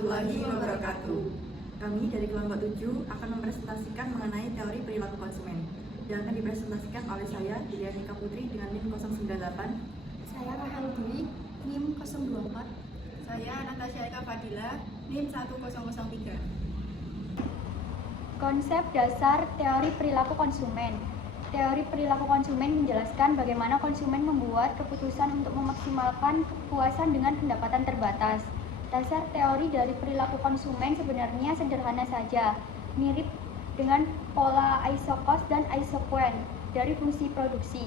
warahmatullahi wabarakatuh. Kami dari kelompok 7 akan mempresentasikan mengenai teori perilaku konsumen yang akan dipresentasikan oleh saya, Dianika Putri dengan NIM 098. Saya Rahel Dwi, NIM 024. Saya Natasha Eka Fadila, NIM 1003. Konsep dasar teori perilaku konsumen. Teori perilaku konsumen menjelaskan bagaimana konsumen membuat keputusan untuk memaksimalkan kepuasan dengan pendapatan terbatas. Dasar teori dari perilaku konsumen sebenarnya sederhana saja, mirip dengan pola Isocos dan Isoquen dari fungsi produksi.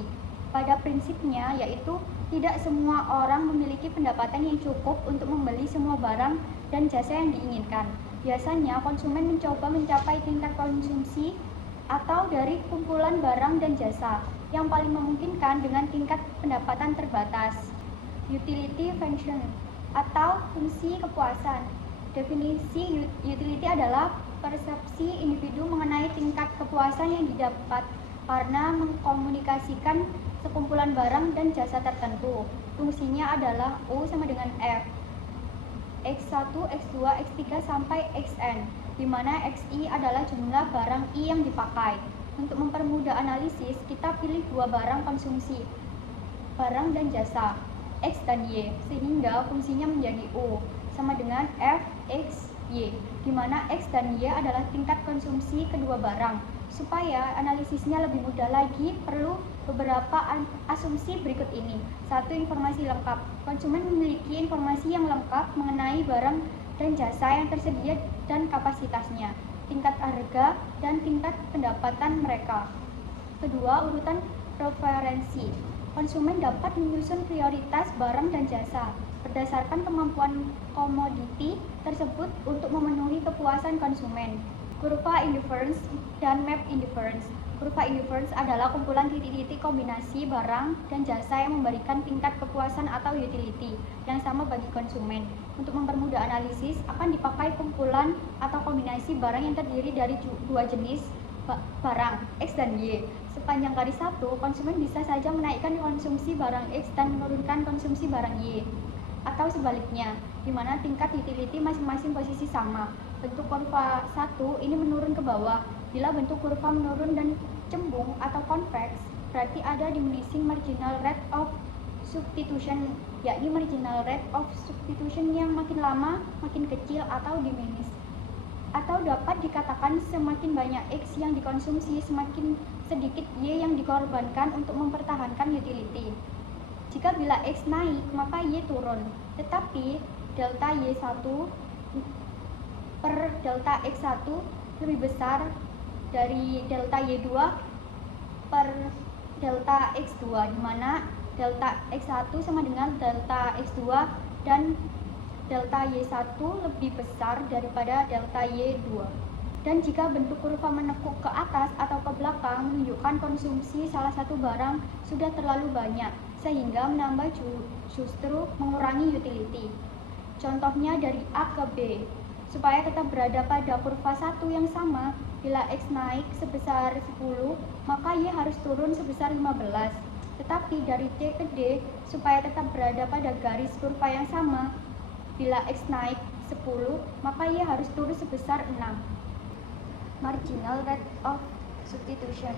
Pada prinsipnya yaitu tidak semua orang memiliki pendapatan yang cukup untuk membeli semua barang dan jasa yang diinginkan. Biasanya konsumen mencoba mencapai tingkat konsumsi atau dari kumpulan barang dan jasa yang paling memungkinkan dengan tingkat pendapatan terbatas. Utility function atau fungsi kepuasan. Definisi utility adalah persepsi individu mengenai tingkat kepuasan yang didapat karena mengkomunikasikan sekumpulan barang dan jasa tertentu. Fungsinya adalah U sama dengan F, X1, X2, X3 sampai Xn, di mana Xi adalah jumlah barang I yang dipakai. Untuk mempermudah analisis, kita pilih dua barang konsumsi, barang dan jasa, X dan Y, sehingga fungsinya menjadi U sama dengan F, X, Y, di mana X dan Y adalah tingkat konsumsi kedua barang. Supaya analisisnya lebih mudah lagi, perlu beberapa asumsi berikut ini. 1. Informasi lengkap. Konsumen memiliki informasi yang lengkap mengenai barang dan jasa yang tersedia dan kapasitasnya, tingkat harga, dan tingkat pendapatan mereka. Kedua, urutan preferensi. Konsumen dapat menyusun prioritas barang dan jasa berdasarkan kemampuan komoditi tersebut untuk memenuhi kepuasan konsumen. Kurva indifference dan map indifference. Kurva indifference adalah kumpulan titik-titik kombinasi barang dan jasa yang memberikan tingkat kepuasan atau utility yang sama bagi konsumen. Untuk mempermudah analisis, akan dipakai kumpulan atau kombinasi barang yang terdiri dari dua jenis barang, X dan Y. Sepanjang garis satu, konsumen bisa saja menaikkan konsumsi barang X dan menurunkan konsumsi barang Y. Atau sebaliknya, di mana tingkat utility masing-masing posisi sama. Bentuk kurva 1 ini menurun ke bawah. Bila bentuk kurva menurun dan cembung atau convex, berarti ada diminishing marginal rate of substitution, yakni marginal rate of substitution yang makin lama makin kecil atau diminish. Atau dapat dikatakan semakin banyak X yang dikonsumsi, semakin sedikit Y yang dikorbankan untuk mempertahankan utility. Jika bila X naik, maka Y turun. Tetapi delta Y1 per delta X1 lebih besar dari delta Y2 per delta X2, di mana delta X1 sama dengan delta X2 dan delta Y1 lebih besar daripada delta Y2. Dan jika bentuk kurva menekuk ke atas atau ke belakang menunjukkan konsumsi salah satu barang sudah terlalu banyak, sehingga menambah justru mengurangi utility. Contohnya dari A ke B. Supaya tetap berada pada kurva 1 yang sama, bila X naik sebesar 10, maka Y harus turun sebesar 15. Tetapi dari C ke D, supaya tetap berada pada garis kurva yang sama, bila X naik 10, maka Y harus turun sebesar 6. Marginal rate of substitution.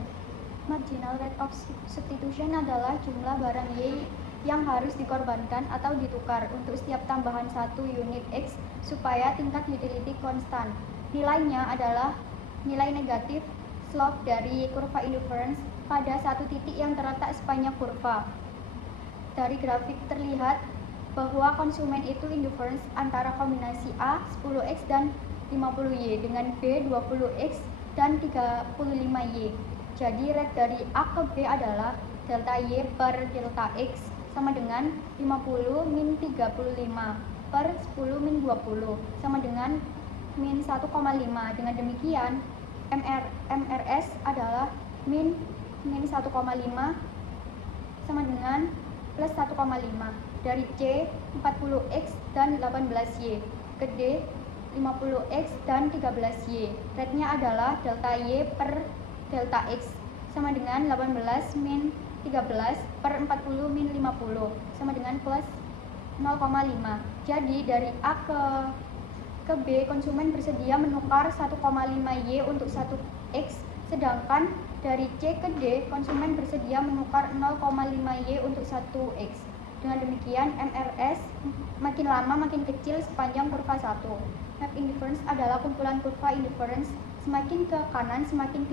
Marginal rate of substitution adalah jumlah barang Y yang harus dikorbankan atau ditukar untuk setiap tambahan 1 unit X supaya tingkat utility konstan. Nilainya adalah nilai negatif slope dari kurva indifference pada satu titik yang terletak sepanjang kurva. Dari grafik terlihat bahwa konsumen itu indifference antara kombinasi A 10X dan 50Y dengan B 20X dan 35Y. Jadi rate dari A ke B adalah delta Y per delta X sama dengan 50 min 35 per 10 min 20 sama dengan min 1,5. Dengan demikian MRS adalah min 1,5 sama dengan plus 1,5. Dari C 40X dan 18Y ke D 50X dan 13Y. Rate-nya adalah delta Y per delta X sama dengan 18 min 13 per 40 min 50 sama dengan plus 0,5. Jadi dari A ke ke B, konsumen bersedia menukar 1,5Y untuk 1X, sedangkan dari C ke D, konsumen bersedia menukar 0,5Y untuk 1X. Dengan demikian, MRS makin lama makin kecil sepanjang kurva 1. Map indifference adalah kumpulan kurva indifference, semakin ke kanan semakin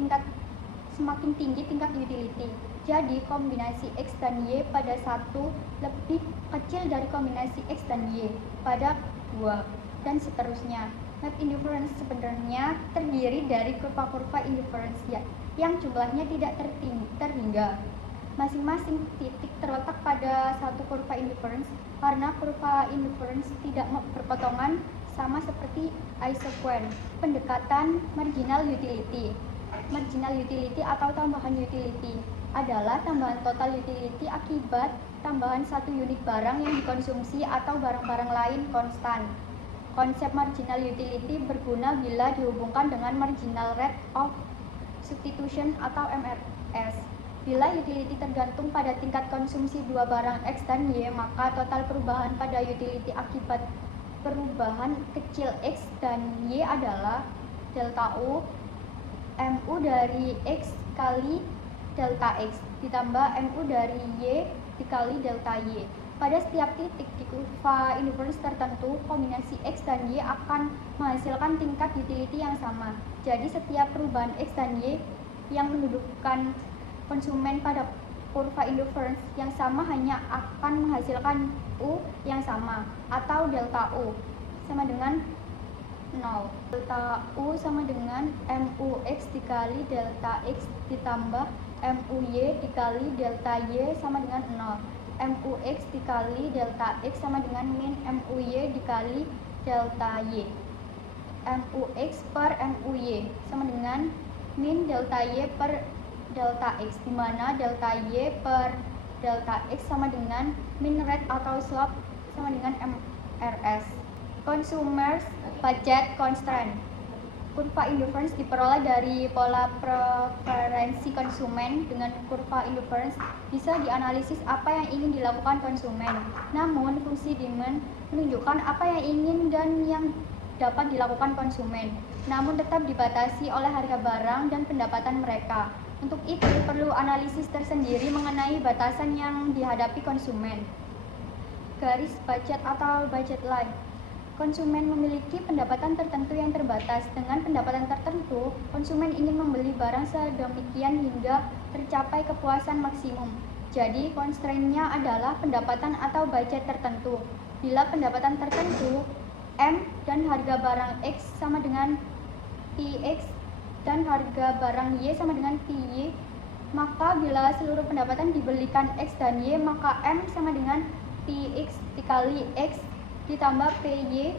tinggi tingkat utility. Jadi, kombinasi X dan Y pada 1 lebih kecil dari kombinasi X dan Y pada 2, dan seterusnya. Map indifference sebenarnya terdiri dari kurva-kurva indifference yang jumlahnya tidak terhingga. Masing-masing titik terletak pada satu kurva indifference karena kurva indifference tidak berpotongan, sama seperti isoquant. Pendekatan marginal utility. Marginal utility atau tambahan utility adalah tambahan total utility akibat tambahan satu unit barang yang dikonsumsi atau barang-barang lain konstan. Konsep marginal utility berguna bila dihubungkan dengan marginal rate of substitution atau MRS. Bila utility tergantung pada tingkat konsumsi dua barang X dan Y, maka total perubahan pada utility akibat perubahan kecil X dan Y adalah delta U, MU dari X kali delta X, ditambah MU dari Y dikali delta Y. Pada setiap titik di kurva indifference tertentu, kombinasi X dan Y akan menghasilkan tingkat utility yang sama. Jadi setiap perubahan X dan Y yang mendudukkan konsumen pada kurva indifference yang sama hanya akan menghasilkan U yang sama, atau delta U sama dengan 0. Delta U sama dengan MUX dikali delta X ditambah MUY dikali delta Y sama dengan 0. MUX dikali delta X sama dengan min MUY dikali delta Y. MUX per MUY sama dengan min delta Y per delta X, di mana delta Y per delta X sama dengan min rate atau slope sama dengan MRS. Consumers budget constraint. Kurva indifference diperoleh dari pola preferensi konsumen. Dengan kurva indifference bisa dianalisis apa yang ingin dilakukan konsumen. Namun, fungsi demand menunjukkan apa yang ingin dan yang dapat dilakukan konsumen, namun tetap dibatasi oleh harga barang dan pendapatan mereka. Untuk itu, perlu analisis tersendiri mengenai batasan yang dihadapi konsumen. Garis budget atau budget line. Konsumen memiliki pendapatan tertentu yang terbatas. Dengan pendapatan tertentu, konsumen ingin membeli barang sedemikian hingga tercapai kepuasan maksimum. Jadi, constraint-nya adalah pendapatan atau budget tertentu. Bila pendapatan tertentu, M dan harga barang X sama dengan PX dan harga barang Y sama dengan PY, maka bila seluruh pendapatan dibelikan X dan Y, maka M sama dengan PX dikali X ditambah PY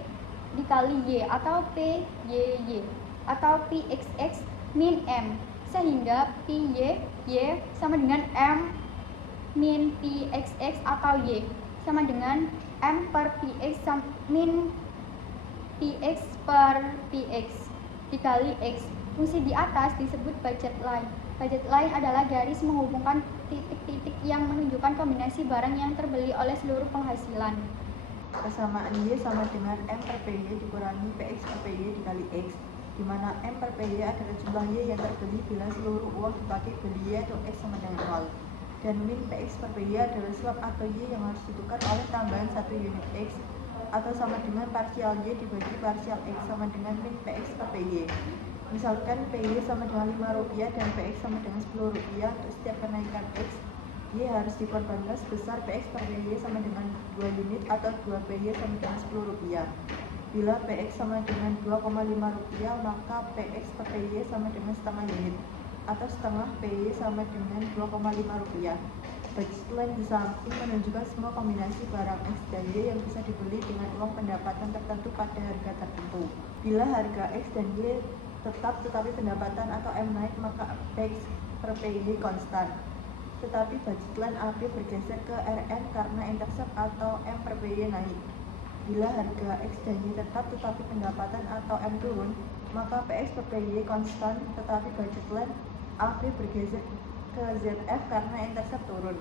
dikali Y atau PYY atau PXX min M, sehingga PY sama dengan M min PXX atau Y sama dengan M per PX min PX per PX dikali X. Fungsi di atas disebut budget line. Budget line adalah garis menghubungkan titik-titik yang menunjukkan kombinasi barang yang terbeli oleh seluruh penghasilan. Persamaan Y sama dengan M per PY dikurangi PX per PY dikali X, di mana M per PY adalah jumlah Y yang terbeli bila seluruh uang dipakai beli Y atau X sama dengan 0. Dan min PX per PY adalah swap atau Y yang harus ditukar oleh tambahan 1 unit X, atau sama dengan parsial Y dibagi parsial X sama dengan min PX per PY. Misalkan PY sama dengan Rp5 dan PX sama dengan Rp10, untuk setiap kenaikan X, Y harus dikorbankan sebesar PX per PY sama dengan 2 unit atau 2 PY sama dengan Rp10. Bila PX sama dengan Rp2,5, maka PX per PY sama dengan setengah unit atau setengah PY sama dengan Rp2,5. Budget line di samping menunjukkan semua kombinasi barang X dan Y yang bisa dibeli dengan uang pendapatan tertentu pada harga tertentu. Bila harga X dan Y tetap tetapi pendapatan atau M naik, maka PX per PY konstan. Tetapi budget line AB bergeser ke Rn karena intercept atau M per PY naik. Bila harga X dan Y tetap tetapi pendapatan atau M turun, maka PX per PY konstan, tetapi budget line AB bergeser ke ZF karena intercept turun.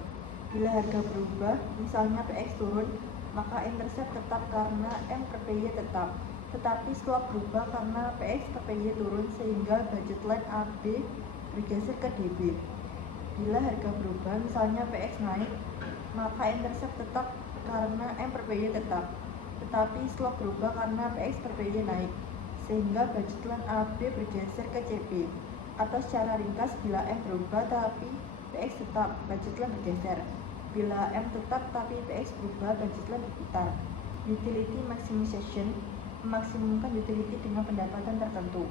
Bila harga berubah, misalnya PX turun, maka intercept tetap karena M per PY tetap. Tetapi slop berubah karena PX per PY turun sehingga budget line AB bergeser ke DB. Bila harga berubah, misalnya PX naik, maka intercept tetap karena M per PY tetap. Tetapi slop berubah karena PX per PY naik, sehingga budget line AB bergeser ke CB. Atau secara ringkas, bila M berubah tapi PX tetap, budget line bergeser. Bila M tetap tapi PX berubah, budget line berputar. Utility maximization memaksimumkan utility dengan pendapatan tertentu.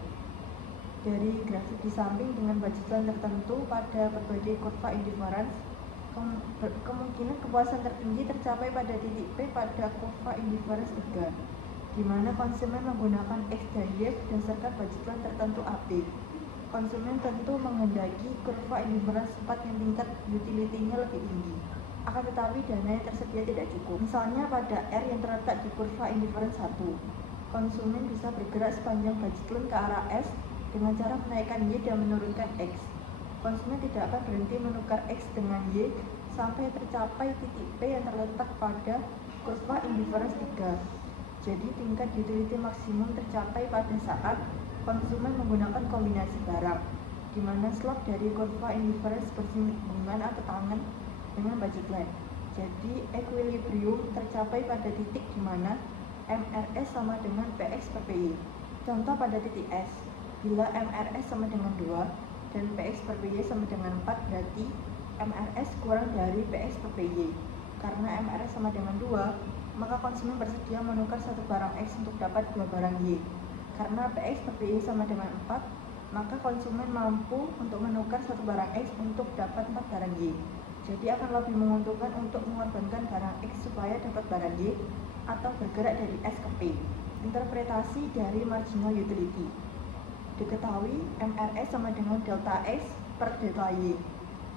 Dari grafik di samping dengan budget line tertentu pada berbagai kurva indifference, kemungkinan kepuasan tertinggi tercapai pada titik P pada kurva indifference 3, di mana konsumen menggunakan X dan Y berdasarkan budget line tertentu AB. Konsumen tentu menghendaki kurva indifference 4 yang tingkat utility-nya lebih tinggi. Akan tetapi dana yang tersedia tidak cukup. Misalnya pada R yang terletak di kurva indifference 1, konsumen bisa bergerak sepanjang budget line ke arah S dengan cara menaikkan Y dan menurunkan X. Konsumen tidak akan berhenti menukar X dengan Y sampai tercapai titik P yang terletak pada kurva indifference 3. Jadi tingkat utility maksimum tercapai pada saat konsumen menggunakan kombinasi barang, di mana slop dari kurva indifference bersinggungan atau tangan dengan budget line. Jadi equilibrium tercapai pada titik di mana MRS sama dengan PX per PY. Contoh pada titik S, bila MRS sama dengan 2 dan PX per PY sama dengan 4, berarti MRS kurang dari PX per PY. Karena MRS sama dengan 2, maka konsumen bersedia menukar satu barang X untuk dapat 2 barang Y. Karena PX per PY sama dengan 4, maka konsumen mampu untuk menukar satu barang X untuk dapat 4 barang Y. Jadi akan lebih menguntungkan untuk mengorbankan barang X supaya dapat barang Y atau bergerak dari S ke P. Interpretasi dari marginal utility. Diketahui MRS sama dengan delta X per delta Y.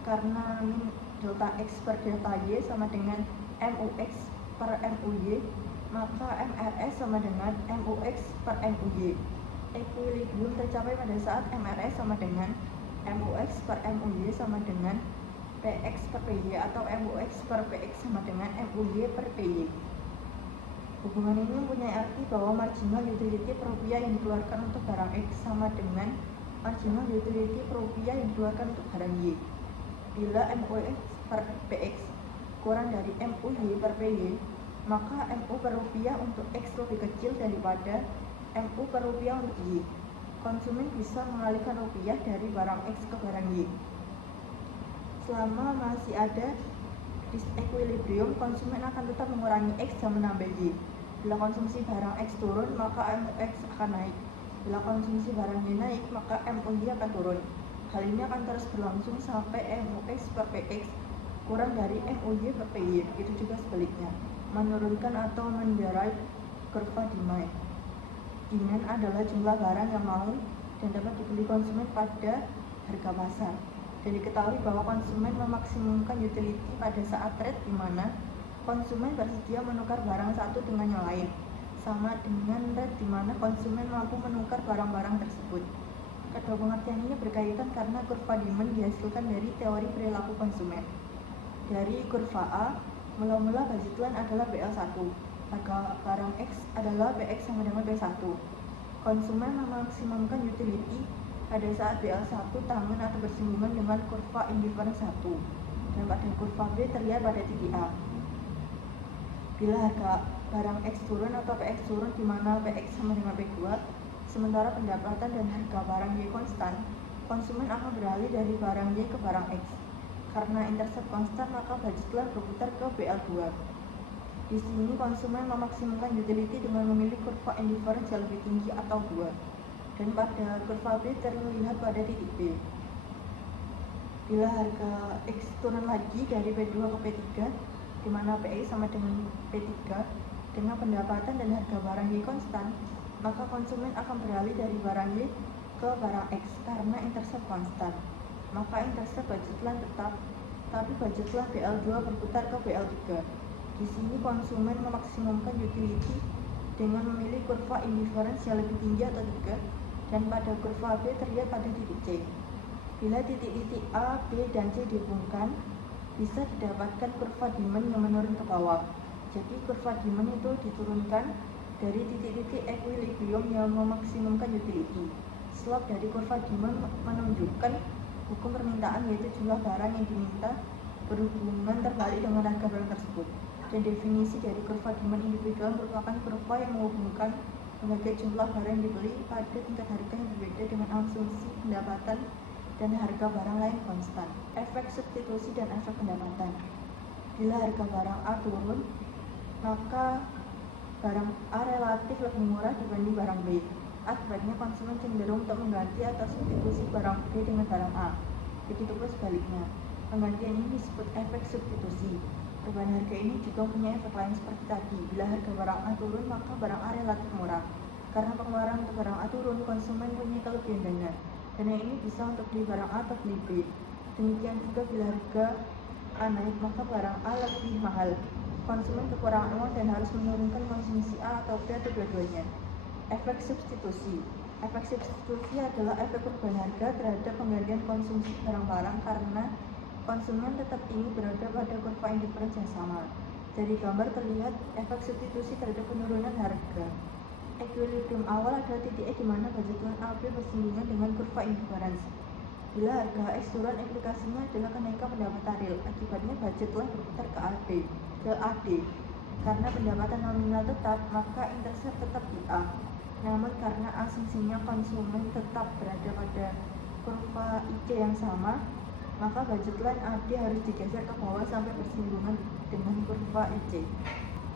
Karena min delta X per delta Y sama dengan MUX per MUY, maka MRS sama dengan MUX per MUY. Equilibrium tercapai pada saat MRS sama dengan MUX per MUY sama dengan PX per PY atau MUX per PX sama dengan MUY per PY. Hubungan ini mempunyai arti bahwa marginal utility per rupiah yang dikeluarkan untuk barang X sama dengan marginal utility per rupiah yang dikeluarkan untuk barang Y. Bila MUX per PX kurang dari MUY per PY, maka MU per rupiah untuk X lebih kecil daripada MU per rupiah untuk Y. Konsumen bisa mengalihkan rupiah dari barang X ke barang Y. Selama masih ada disequilibrium, konsumen akan tetap mengurangi X dan menambah Y. Bila konsumsi barang X turun, maka MUX akan naik. Bila konsumsi barang Y naik, maka MUY akan turun. Hal ini akan terus berlangsung sampai MUX per PX kurang dari MUY per PY. Itu juga sebaliknya, menurunkan atau menderive kurva demand. Demand adalah jumlah barang yang mau dan dapat dibeli konsumen pada harga pasar. Dan diketahui bahwa konsumen memaksimumkan utility pada saat trade, di mana konsumen bersedia menukar barang satu dengan yang lain, sama dengan trade di mana konsumen mampu menukar barang-barang tersebut. Kedua pengertian ini berkaitan karena kurva demand dihasilkan dari teori perilaku konsumen. Dari kurva A, mula-mula budget line adalah BL1, harga barang X adalah BX sama dengan B1. Konsumen memaksimumkan utility pada saat BL1 tangan atau bersinggungan dengan kurva indifference 1, dan pada kurva B terlihat pada titik A. Bila harga barang X turun atau PX turun di mana PX sama dengan P2, sementara pendapatan dan harga barang Y konstan, konsumen akan beralih dari barang Y ke barang X. Karena intercept konstan, maka budget line berputar ke BL2. Di sini konsumen memaksimumkan utility dengan memilih kurva indifference yang lebih tinggi atau 2, dan pada kurva B terlihat pada titik B. Bila harga X turun lagi dari P2 ke P3, di mana PX sama dengan P3, dengan pendapatan dan harga barang Y konstan, maka konsumen akan beralih dari barang Y ke barang X karena intercept konstan. Maka intercept budget line tetap, tapi budget line BL2 berputar ke BL3. Di sini konsumen memaksimumkan utility dengan memilih kurva indifference yang lebih tinggi atau 3, dan pada kurva B terlihat pada titik C. Bila titik-titik A, B, dan C dihubungkan, bisa didapatkan kurva demand yang menurun ke bawah. Jadi kurva demand itu diturunkan dari titik-titik equilibrium yang memaksimumkan utility. Slop dari kurva demand menunjukkan hukum permintaan, yaitu jumlah barang yang diminta berhubungan terbalik dengan harga barang tersebut. Dan definisi dari kurva demand individual merupakan kurva yang menghubungkan berbagai jumlah barang yang dibeli pada tingkat harga yang berbeda dengan asumsi pendapatan dan harga barang lain konstan. Efek substitusi dan efek pendapatan. Bila harga barang A turun, maka barang A relatif lebih murah dibanding barang B. Akibatnya konsumen cenderung untuk mengganti atau substitusi barang B dengan barang A. Begitupun sebaliknya. Penggantian ini disebut efek substitusi. Perubahan harga ini juga punya efek lain seperti tadi. Bila harga barang A turun, maka barang A relatif murah. Karena pengeluaran untuk barang A turun, konsumen punya kelebihan dana. Dana ini bisa untuk beli barang A atau beli B. Demikian juga bila harga A naik, maka barang A lebih mahal. Konsumen kekurangan uang dan harus menurunkan konsumsi A atau B atau dua-duanya. Efek substitusi. Efek substitusi adalah efek perubahan harga terhadap penggantian konsumsi barang-barang karena konsumen tetap ingin berada pada kurva indifference yang sama. Dari gambar terlihat efek substitusi terhadap penurunan harga. Equilibrium awal adalah titik di mana budget line AB bersinggungan dengan kurva indifference. Bila harga X turun, implikasinya adalah kenaikan pendapatan real. Akibatnya budget line berputar ke AD. Karena pendapatan nominal tetap, maka intercept tetap di A. Namun karena asumsinya konsumen tetap berada pada kurva IC yang sama, maka budget line AD harus digeser ke bawah sampai bersinggungan dengan kurva IC.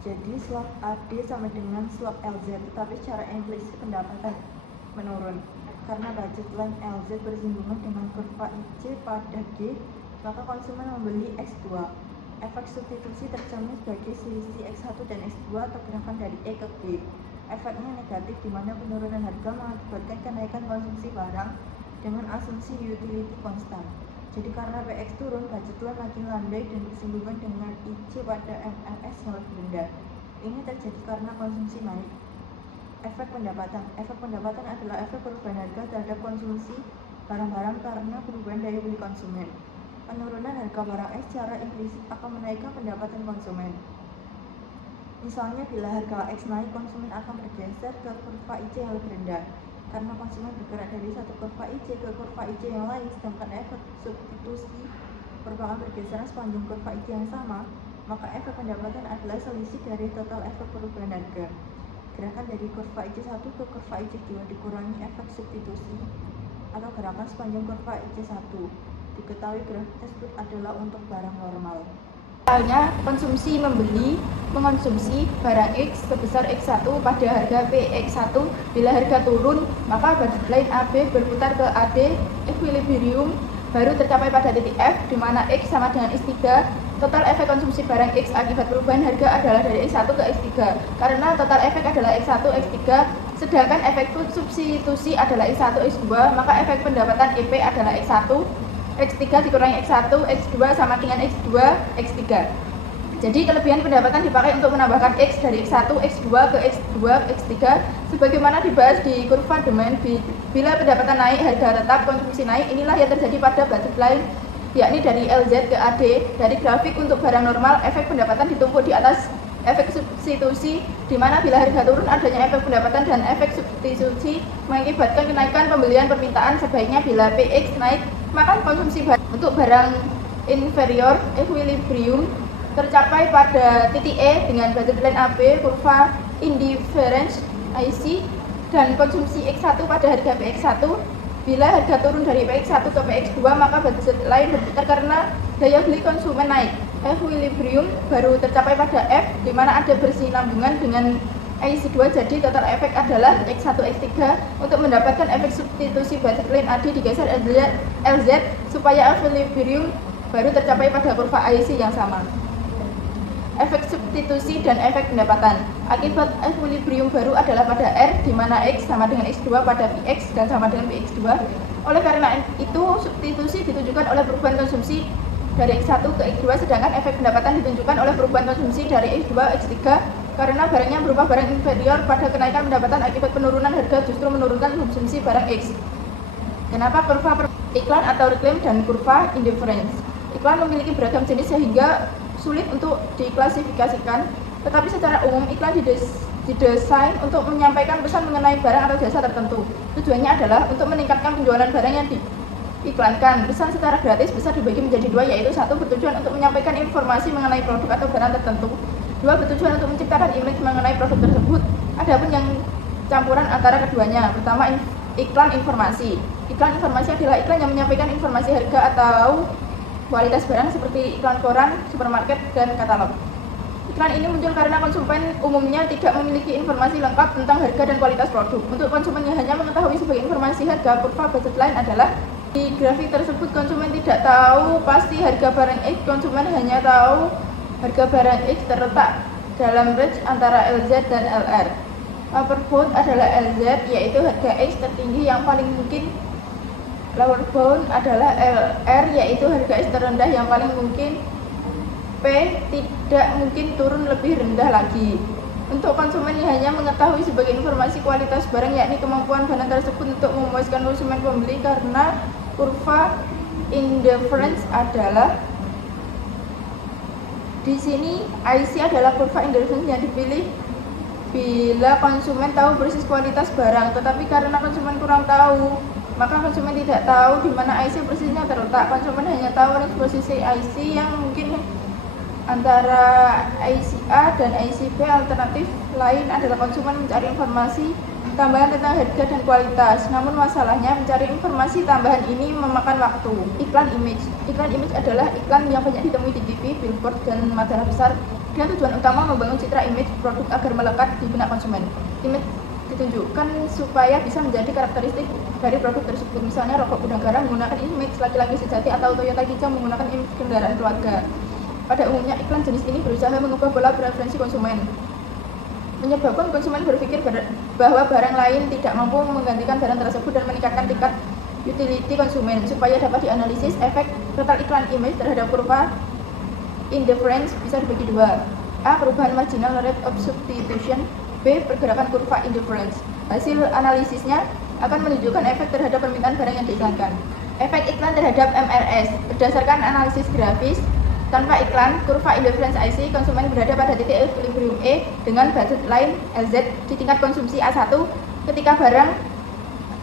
Jadi slop AD sama dengan slop LZ, tetapi secara implisit pendapatan menurun. Karena budget line LZ bersinggungan dengan kurva IC pada G, maka konsumen membeli X2. Efek substitusi tercermin sebagai selisih X1 dan X2 atau gerakan dari E ke G. Efeknya negatif di mana penurunan harga mengakibatkan kenaikan konsumsi barang dengan asumsi utility konstan. Jadi karena PX turun, budget line makin landai dan bersinggungan dengan IC pada MLS yang lebih rendah. Ini terjadi karena konsumsi naik. Efek pendapatan. Efek pendapatan adalah efek perubahan harga terhadap konsumsi barang-barang karena perubahan daya beli konsumen. Penurunan harga barang X secara implisit akan menaikkan pendapatan konsumen. Misalnya bila harga X naik, konsumen akan bergeser ke kurva IC yang lebih rendah. Karena konsumen bergerak dari satu kurva IC ke kurva IC yang lain, sedangkan efek substitusi merupakan pergeseran sepanjang kurva IC yang sama, maka efek pendapatan adalah selisih dari total efek perubahan harga. Gerakan dari kurva IC1 ke kurva IC2 dikurangi efek substitusi atau gerakan sepanjang kurva IC1. Diketahui grafik tersebut adalah untuk barang normal. Misalnya, mengonsumsi barang X sebesar X1 pada harga PX1. Bila harga turun, maka budget line AB berputar ke AD, equilibrium baru tercapai pada titik F, di mana X sama dengan X3. Total efek konsumsi barang X akibat perubahan harga adalah dari X1 ke X3. Karena total efek adalah X1, X3, sedangkan efek substitusi adalah X1, X2, maka efek pendapatan EP adalah X1, X3 dikurangi X1, X2 sama dengan X2, X3. Jadi kelebihan pendapatan dipakai untuk menambahkan X dari X1, X2 ke X2, X3 sebagaimana dibahas di kurva demand. Bila pendapatan naik, harga tetap, konsumsi naik. Inilah yang terjadi pada budget line, yakni dari LZ ke AD. Dari grafik untuk barang normal, efek pendapatan ditumpuk di atas efek substitusi, di mana bila harga turun adanya efek pendapatan dan efek substitusi mengakibatkan kenaikan pembelian permintaan. Sebaiknya bila PX naik, maka konsumsi untuk barang inferior equilibrium tercapai pada titik E dengan budget line AB, kurva indifference IC, dan konsumsi X1 pada harga PX1. Bila harga turun dari PX1 ke PX2, maka budget line berputar karena daya beli konsumen naik. Equilibrium baru tercapai pada F, di mana ada bersinambungan dengan IC2, jadi total efek adalah X1, X3. Untuk mendapatkan efek substitusi budget line AD digeser LZ supaya equilibrium baru tercapai pada kurva IC yang sama. Efek substitusi dan efek pendapatan. Akibat equilibrium baru adalah pada R, di mana X sama dengan X2 pada PX dan sama dengan PX2. Oleh karena itu, substitusi ditunjukkan oleh perubahan konsumsi dari X1 ke X2, sedangkan efek pendapatan ditunjukkan oleh perubahan konsumsi dari X2 ke X3. Karena barangnya berupa barang inferior, pada kenaikan pendapatan akibat penurunan harga justru menurunkan konsumsi barang X. Kenapa kurva iklan atau reclaim dan kurva indifference? Iklan memiliki beragam jenis sehingga sulit untuk diklasifikasikan, tetapi secara umum iklan didesain untuk menyampaikan pesan mengenai barang atau jasa tertentu. Tujuannya adalah untuk meningkatkan penjualan barang yang diiklankan. Pesan secara gratis bisa dibagi menjadi dua, yaitu satu bertujuan untuk menyampaikan informasi mengenai produk atau barang tertentu, dua bertujuan untuk menciptakan image mengenai produk tersebut. Adapun yang campuran antara keduanya, pertama iklan informasi. Iklan informasi adalah iklan yang menyampaikan informasi harga atau kualitas barang seperti iklan koran, supermarket, dan katalog. Iklan ini muncul karena konsumen umumnya tidak memiliki informasi lengkap tentang harga dan kualitas produk. Untuk konsumen yang hanya mengetahui sebagai informasi harga, kurva budget line adalah di grafik tersebut konsumen tidak tahu pasti harga barang X. Konsumen hanya tahu harga barang X terletak dalam range antara LZ dan LR. Upper bound adalah LZ, yaitu harga X tertinggi yang paling mungkin. Lower bound adalah LR, yaitu harga X terendah yang paling mungkin. P tidak mungkin turun lebih rendah lagi. Untuk konsumen yang hanya mengetahui sebagai informasi kualitas barang, yakni kemampuan barang tersebut untuk memuaskan konsumen pembeli, karena kurva indifference adalah di sini IC adalah kurva indifference yang dipilih bila konsumen tahu persis kualitas barang, tetapi karena konsumen kurang tahu, maka konsumen tidak tahu di mana IC persisnya terletak. Konsumen hanya tahu posisi IC yang mungkin antara IC A dan IC B. Alternatif lain adalah konsumen mencari informasi tambahan tentang harga dan kualitas. Namun masalahnya mencari informasi tambahan ini memakan waktu. Iklan image. Iklan image adalah iklan yang banyak ditemui di TV, billboard, dan majalah besar dengan tujuan utama membangun citra image produk agar melekat di benak konsumen. Image ditunjukkan supaya bisa menjadi karakteristik dari produk tersebut. Misalnya rokok Gudang Garam menggunakan image laki-laki sejati atau Toyota Kijang menggunakan image kendaraan keluarga. Pada umumnya iklan jenis ini berusaha mengubah pola preferensi konsumen, menyebabkan konsumen berpikir bahwa barang lain tidak mampu menggantikan barang tersebut dan meningkatkan tingkat utility konsumen. Supaya dapat dianalisis, efek total iklan image terhadap kurva indifference bisa dibagi dua. A. Perubahan marginal rate of substitution. B. Pergerakan kurva indifference. Hasil analisisnya akan menunjukkan efek terhadap permintaan barang yang diiklankan. Efek iklan terhadap MRS. Berdasarkan analisis grafis, tanpa iklan, kurva indifference IC, konsumen berada pada titik equilibrium E dengan budget line LZ di tingkat konsumsi A1. Ketika barang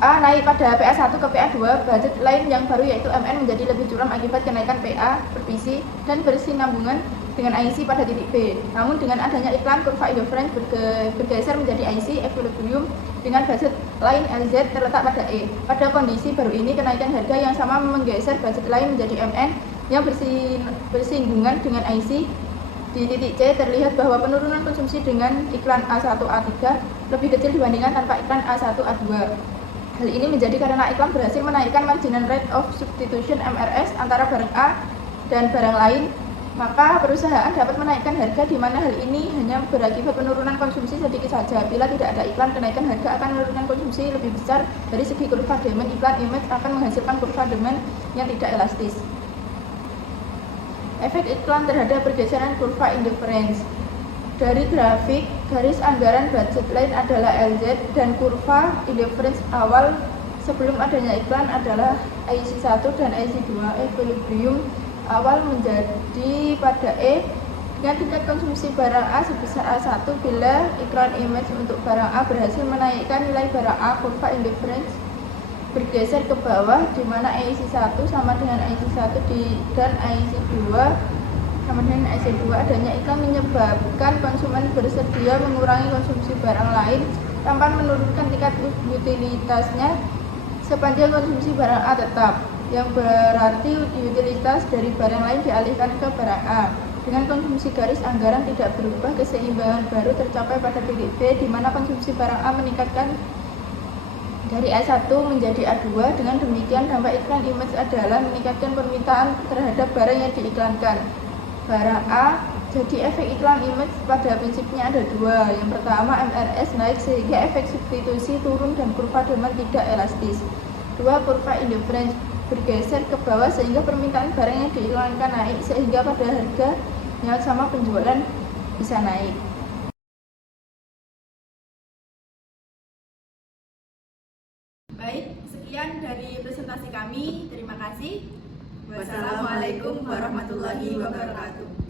A naik pada PA1 ke PA2, budget line yang baru yaitu MN menjadi lebih curam akibat kenaikan PA per PC dan bersinambungan dengan IC pada titik B. Namun dengan adanya iklan, kurva indifference bergeser menjadi IC equilibrium dengan budget line LZ terletak pada E. Pada kondisi baru ini, kenaikan harga yang sama menggeser budget line menjadi MN yang bersinggungan dengan IC. Di titik C terlihat bahwa penurunan konsumsi dengan iklan A1-A3 lebih kecil dibandingkan tanpa iklan A1-A2. Hal ini menjadi karena iklan berhasil menaikkan marginal rate of substitution MRS antara barang A dan barang lain. Maka perusahaan dapat menaikkan harga, di mana hal ini hanya berakibat penurunan konsumsi sedikit saja. Bila tidak ada iklan, kenaikan harga akan menurunkan konsumsi lebih besar. Dari segi kurva demand, iklan image akan menghasilkan kurva demand yang tidak elastis. Efek iklan terhadap pergeseran kurva indifference. Dari grafik, garis anggaran budget line adalah LZ dan kurva indifference awal sebelum adanya iklan adalah IC1 dan IC2. Equilibrium awal menjadi pada E dengan tingkat konsumsi barang A sebesar A1. Bila iklan image untuk barang A berhasil menaikkan nilai barang A, kurva indifference bergeser ke bawah, di mana IC1 sama dengan IC1 dan IC2 sama dengan IC2. Adanya iklan menyebabkan konsumen bersedia mengurangi konsumsi barang lain tanpa menurunkan tingkat utilitasnya sepanjang konsumsi barang A tetap, yang berarti utilitas dari barang lain dialihkan ke barang A. Dengan konsumsi garis anggaran tidak berubah, keseimbangan baru tercapai pada titik B, di mana konsumsi barang A meningkatkan dari A1 menjadi A2. Dengan demikian, dampak iklan image adalah meningkatkan permintaan terhadap barang yang diiklankan. Barang A, jadi efek iklan image pada prinsipnya ada dua. Yang pertama, MRS naik sehingga efek substitusi turun dan kurva demand tidak elastis. Dua, kurva indifference bergeser ke bawah sehingga permintaan barang yang diiklankan naik, sehingga pada harga yang sama penjualan bisa naik. Baik, sekian dari presentasi kami. Terima kasih. Wassalamualaikum warahmatullahi wabarakatuh.